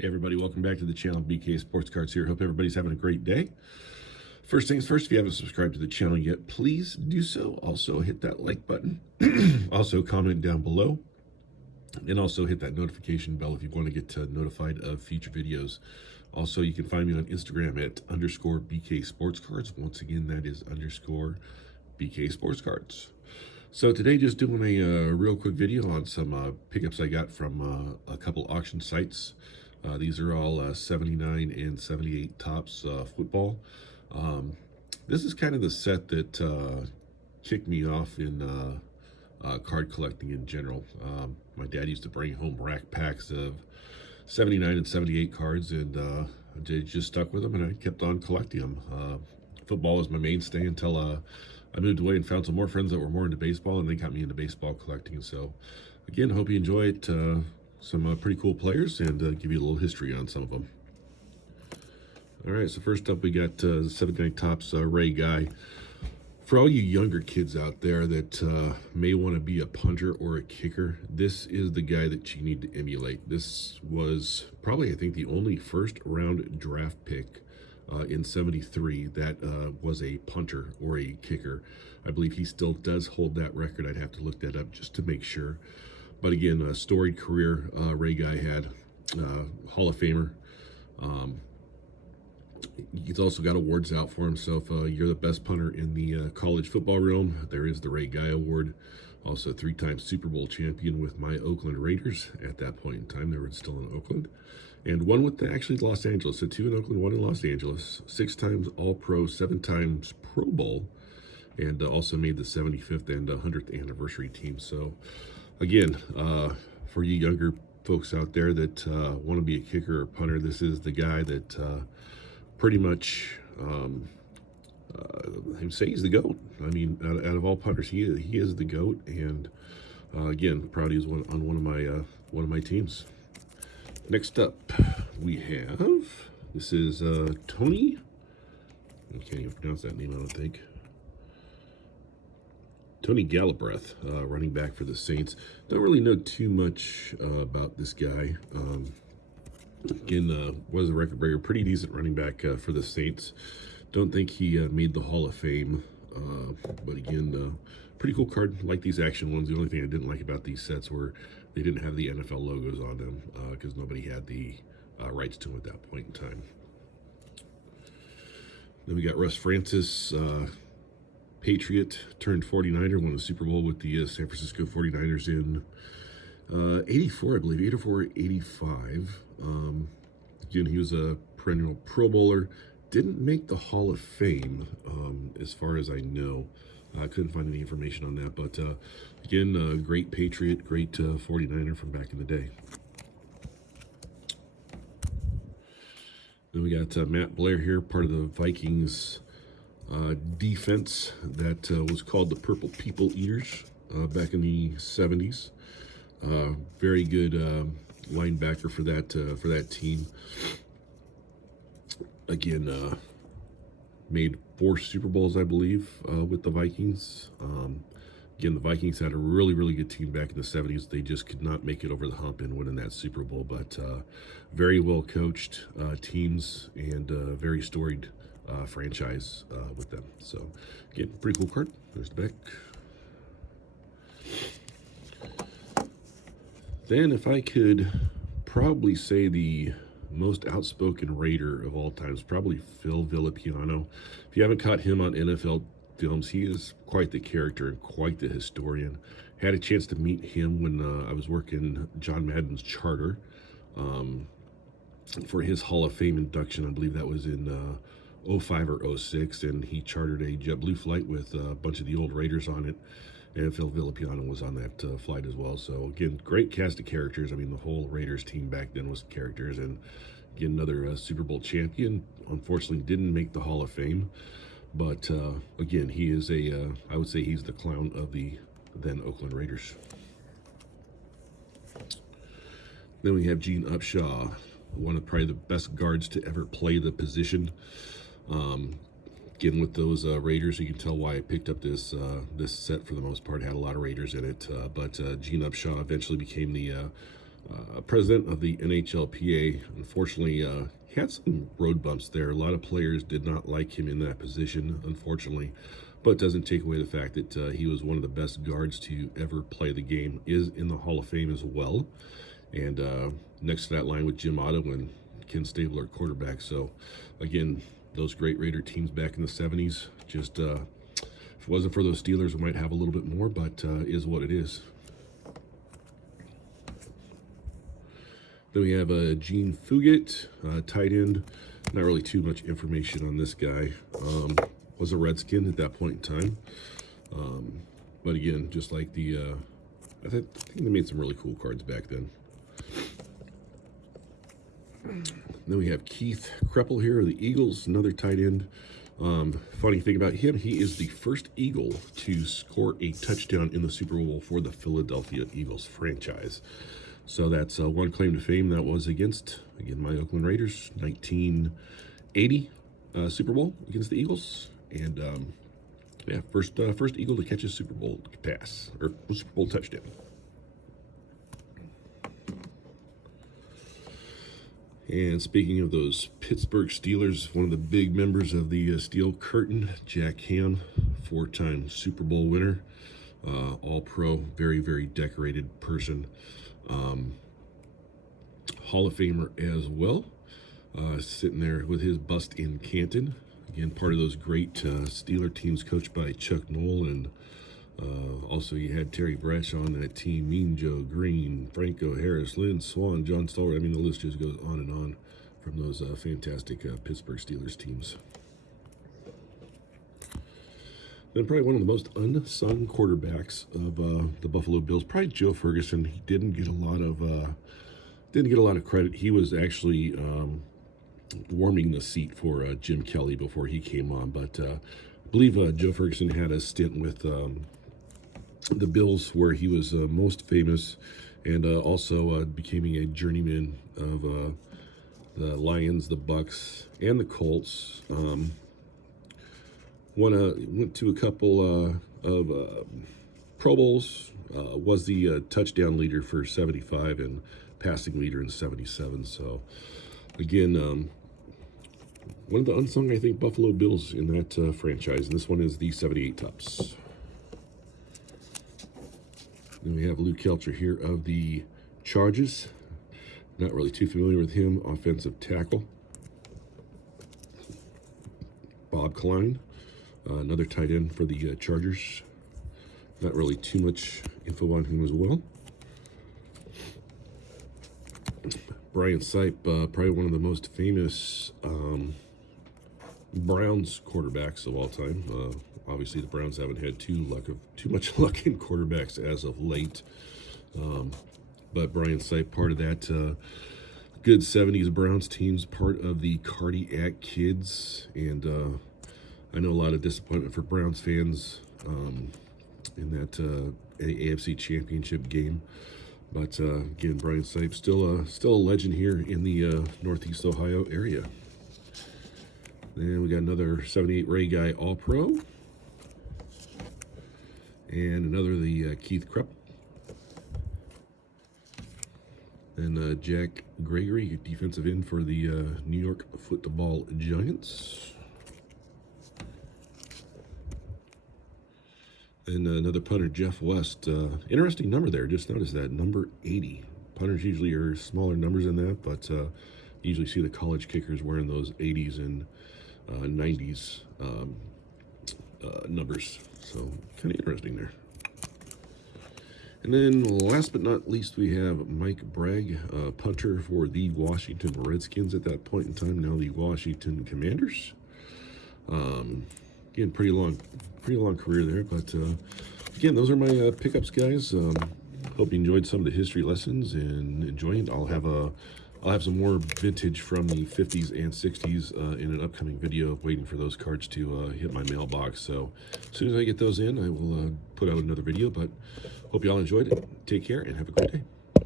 Hey everybody, welcome back to the channel. BK Sports Cards here. Hope everybody's having a great day. First things first, if you haven't subscribed to the channel yet, please do so. Also hit that like button. Also comment down below. And also hit that notification bell if you want to get notified of future videos. Also, you can find me on Instagram at _BK Sports Cards. Once again, that is _BK Sports Cards. So today, just doing a real quick video on some pickups I got from a couple auction sites. These are all 79 and 78 Topps football. This is kind of the set that kicked me off in card collecting in general. My dad used to bring home rack packs of 79 and 78 cards, and I just stuck with them, and I kept on collecting them. Football was my mainstay until I moved away and found some more friends that were more into baseball, and they got me into baseball collecting. So again, hope you enjoy it. Some pretty cool players, and give you a little history on some of them. All right, so first up we got the 79 Topps Ray Guy. For all you younger kids out there that may want to be a punter or a kicker, this is the guy that you need to emulate. This was probably, I think, the only first round draft pick in 73 that was a punter or a kicker. I believe he still does hold that record. I'd have to look that up just to make sure. But again, a storied career Ray Guy had, Hall of Famer. He's also got awards out for himself. You're the best punter in the college football realm. There is the Ray Guy Award. Also, 3-time Super Bowl champion with my Oakland Raiders. At that point in time, they were still in Oakland. And one with actually Los Angeles. So 2 in Oakland, 1 in Los Angeles. 6 times All-Pro, 7 times Pro Bowl. And also made the 75th and 100th anniversary team. So again, for you younger folks out there that want to be a kicker or punter, this is the guy that pretty much, I would say he's the GOAT. I mean, out of all punters, he is the GOAT. And again, proud he's on one of my teams. Next up, we have, this is Tony. I can't even pronounce that name, I don't think. Tony Galbraith, running back for the Saints. Don't really know too much about this guy. Again, was a record breaker, pretty decent running back for the Saints. Don't think he made the Hall of Fame, but again, pretty cool card. Like these action ones. The only thing I didn't like about these sets were they didn't have the NFL logos on them because nobody had the rights to them at that point in time. Then we got Russ Francis. Patriot, turned 49er, won a Super Bowl with the San Francisco 49ers in 84, I believe, 84, 85. Again, he was a perennial Pro Bowler. Didn't make the Hall of Fame, as far as I know. I couldn't find any information on that, but again, great Patriot, great 49er from back in the day. Then we got Matt Blair here, part of the Vikings defense that was called the Purple People Eaters back in the 70s. Very good linebacker for that team. Again, made 4 Super Bowls, I believe, with the Vikings. Again, the Vikings had a really, really good team back in the 70s. They just could not make it over the hump and win in that Super Bowl, but very well coached teams and very storied franchise with them. So again, pretty cool card. There's the back. Then, if I could probably say the most outspoken Raider of all times, probably Phil Villapiano. If you haven't caught him on NFL films, he is quite the character and quite the historian. Had a chance to meet him when I was working John Madden's charter for his Hall of Fame induction. I believe that was in 05 or 06, and he chartered a JetBlue flight with a bunch of the old Raiders on it, and Phil Villapiano was on that flight as well. So again, great cast of characters. I mean, the whole Raiders team back then was characters, and again, another Super Bowl champion. Unfortunately, didn't make the Hall of Fame, but again, he is I would say he's the clown of the then Oakland Raiders. Then we have Gene Upshaw, one of probably the best guards to ever play the position. Again, with those Raiders, you can tell why I picked up this this set for the most part. Had a lot of Raiders in it, but Gene Upshaw eventually became the President of the NHLPA. Unfortunately, he had some road bumps there. A lot of players did not like him in that position, unfortunately, but it doesn't take away the fact that he was one of the best guards to ever play the game, is in the Hall of Fame as well. And next to that line with Jim Otto and Ken Stabler at quarterback. So, again, those great Raider teams back in the 70s, just if it wasn't for those Steelers, we might have a little bit more, but is what it is. Then we have Gene Fugate, tight end. Not really too much information on this guy. Was a Redskin at that point in time. But again, just like the, I think they made some really cool cards back then. Then we have Keith Kreppel here of the Eagles, another tight end. Funny thing about him, he is the first Eagle to score a touchdown in the Super Bowl for the Philadelphia Eagles franchise. So that's one claim to fame. That was against, again, my Oakland Raiders, 1980 Super Bowl against the Eagles. And yeah, first Eagle to catch a Super Bowl pass, or Super Bowl touchdown. And speaking of those Pittsburgh Steelers, one of the big members of the Steel Curtain, Jack Ham, 4-time Super Bowl winner, All-Pro, very, very decorated person. Hall of Famer as well, sitting there with his bust in Canton. Again, part of those great Steeler teams coached by Chuck Noll, and also you had Terry Bradshaw on that team, Mean Joe Green, Franco Harris, Lynn Swann, John Stallworth. I mean, the list just goes on and on from those fantastic Pittsburgh Steelers teams. Then probably one of the most unsung quarterbacks of the Buffalo Bills, probably Joe Ferguson. He didn't get a lot of credit. He was actually warming the seat for Jim Kelly before he came on. But I believe Joe Ferguson had a stint with the Bills where he was most famous, and also becoming a journeyman of the Lions, the Bucks, and the Colts. Went to a couple of Pro Bowls, was the touchdown leader for 75 and passing leader in 77. So, again, one of the unsung, I think, Buffalo Bills in that franchise. And this one is the 78 Tupps. Then we have Luke Kelcher here of the Chargers. Not really too familiar with him. Offensive tackle. Bob Klein. Another tight end for the Chargers. Not really too much info on him as well. Brian Sipe, probably one of the most famous Browns quarterbacks of all time. Obviously, the Browns haven't had too much luck in quarterbacks as of late. But Brian Sipe, part of that good 70s Browns teams, part of the Cardiac Kids, and I know a lot of disappointment for Browns fans in that AFC Championship game. But again, Brian Sipe, still a legend here in the Northeast Ohio area. Then we got another 78 Ray Guy All-Pro. And another the Keith Krepp. And Jack Gregory, defensive end for the New York Football Giants. And another punter, Jeff West. Interesting number there. Just noticed that, number 80. Punters usually are smaller numbers than that, but you usually see the college kickers wearing those 80s and 90s numbers. So kind of interesting there. And then last but not least, we have Mike Bragg, punter for the Washington Redskins at that point in time, now the Washington Commanders. Again, pretty long career there, but again, those are my pickups, guys. Hope you enjoyed some of the history lessons and enjoying it. I'll have some more vintage from the 50s and 60s in an upcoming video, waiting for those cards to hit my mailbox. So as soon as I get those in, I will put out another video, but hope you all enjoyed it. Take care and have a great day.